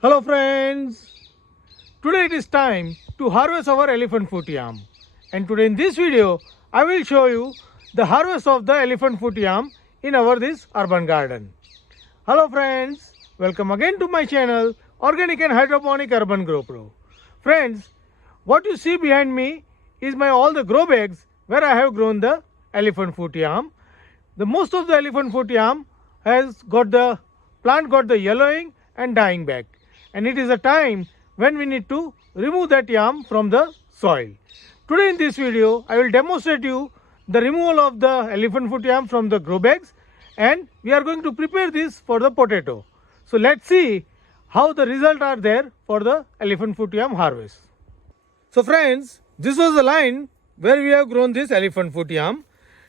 Hello friends, today it is time to harvest our elephant foot yam, and today in this video I will show you the harvest of the elephant foot yam in our this urban garden. Hello friends, welcome again to my channel Organic and Hydroponic Urban Grow Pro. Friends, what you see behind me is my all the grow bags where I have grown the elephant foot yam. The most of the elephant foot yam has got the plant got the yellowing and dying back, and it is a time when we need to remove that yam from the soil. Today in this video I will demonstrate you the removal of the elephant foot yam from the grow bags, and we are going to prepare this for the potato. So let's see how the results are there for the elephant foot yam harvest. So friends, this was the line where we have grown this elephant foot yam.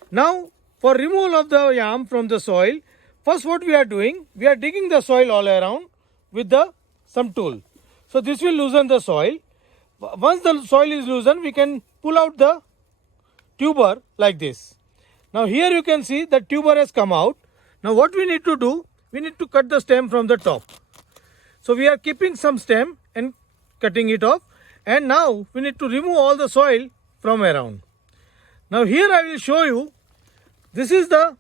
Now for removal of the yam from the soil, first what we are doing, we are digging the soil all around with some tool. So this will loosen the soil. Once the soil is loosened, we can pull out the tuber like this. Now here you can see the tuber has come out. Now what we need to do, we need to cut the stem from the top. So we are keeping some stem and cutting it off, and now we need to remove all the soil from around. Now here I will show you, this is the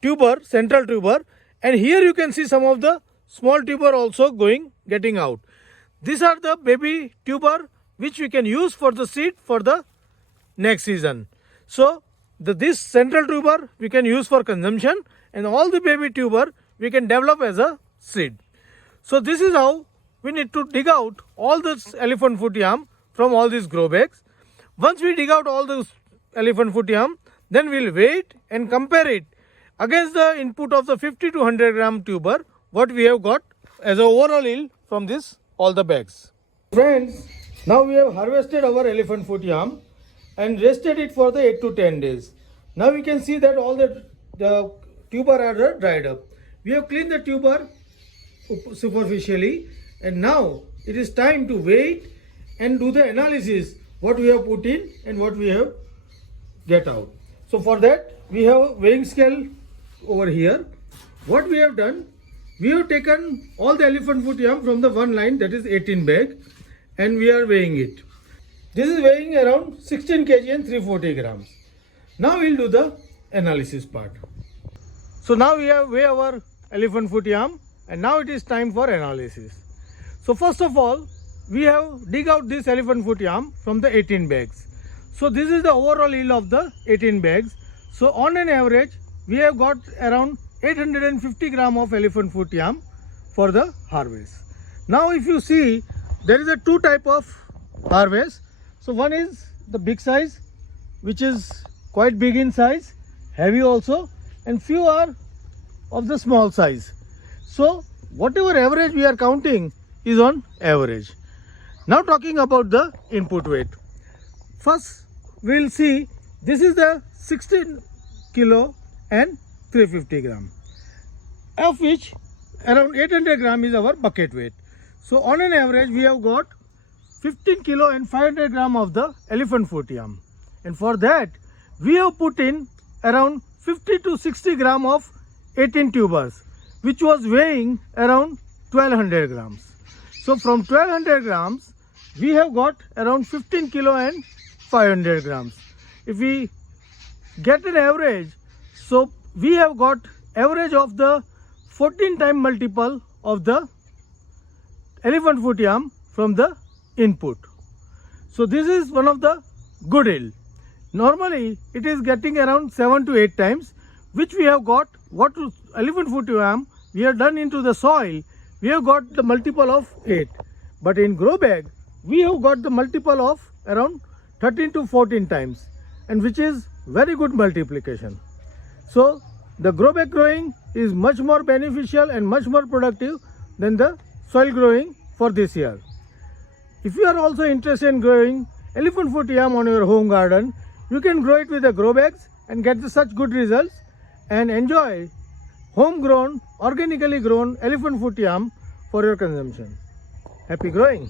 tuber, central tuber, and here you can see some of the small tuber also getting out. These are the baby tuber which we can use for the seed for the next season. So this central tuber we can use for consumption, and all the baby tuber we can develop as a seed. So this is how we need to dig out all this elephant foot yam from all these grow bags. Once we dig out all this elephant foot yam, then we'll wait and compare it against the input of the 50 to 100 gram tuber what we have got as an overall yield from this all the bags. Friends, now we have harvested our elephant foot yam and rested it for the 8 to 10 days. Now we can see that all the tuber are dried up. We have cleaned the tuber superficially, and now it is time to wait and do the analysis what we have put in and what we have get out. So for that we have a weighing scale over here. What we have done, we have taken all the elephant foot yam from the one line, that is 18 bag, and we are weighing it. This is weighing around 16 kg and 340 grams. Now we will do the analysis part. So now we have weighed our elephant foot yam, and now it is time for analysis. So first of all, we have dig out this elephant foot yam from the 18 bags. So this is the overall yield of the 18 bags. So on an average, we have got around 850 gram of elephant foot yam for the harvest. Now if you see, there is a two type of harvest. So one is the big size, which is quite big in size, heavy also, and few are of the small size. So whatever average we are counting is on average. Now talking about the input weight. First we will see, this is the 16 kilo and 350 gram, of which around 800 gram is our bucket weight. So on an average we have got 15 kilo and 500 gram of the elephant foot yam, and for that we have put in around 50 to 60 gram of 18 tubers, which was weighing around 1200 grams. So from 1200 grams we have got around 15 kilo and 500 grams. If we get an average, so we have got average of the 14 time multiple of the elephant foot yam from the input. So this is one of the good yield. Normally it is getting around 7 to 8 times, which we have got what elephant foot yam we have done into the soil, we have got the multiple of 8. But in grow bag we have got the multiple of around 13 to 14 times, and which is very good multiplication. So the grow bag growing is much more beneficial and much more productive than the soil growing for this year. If you are also interested in growing elephant foot yam on your home garden, you can grow it with the grow bags and get such good results and enjoy homegrown, organically grown elephant foot yam for your consumption. Happy growing!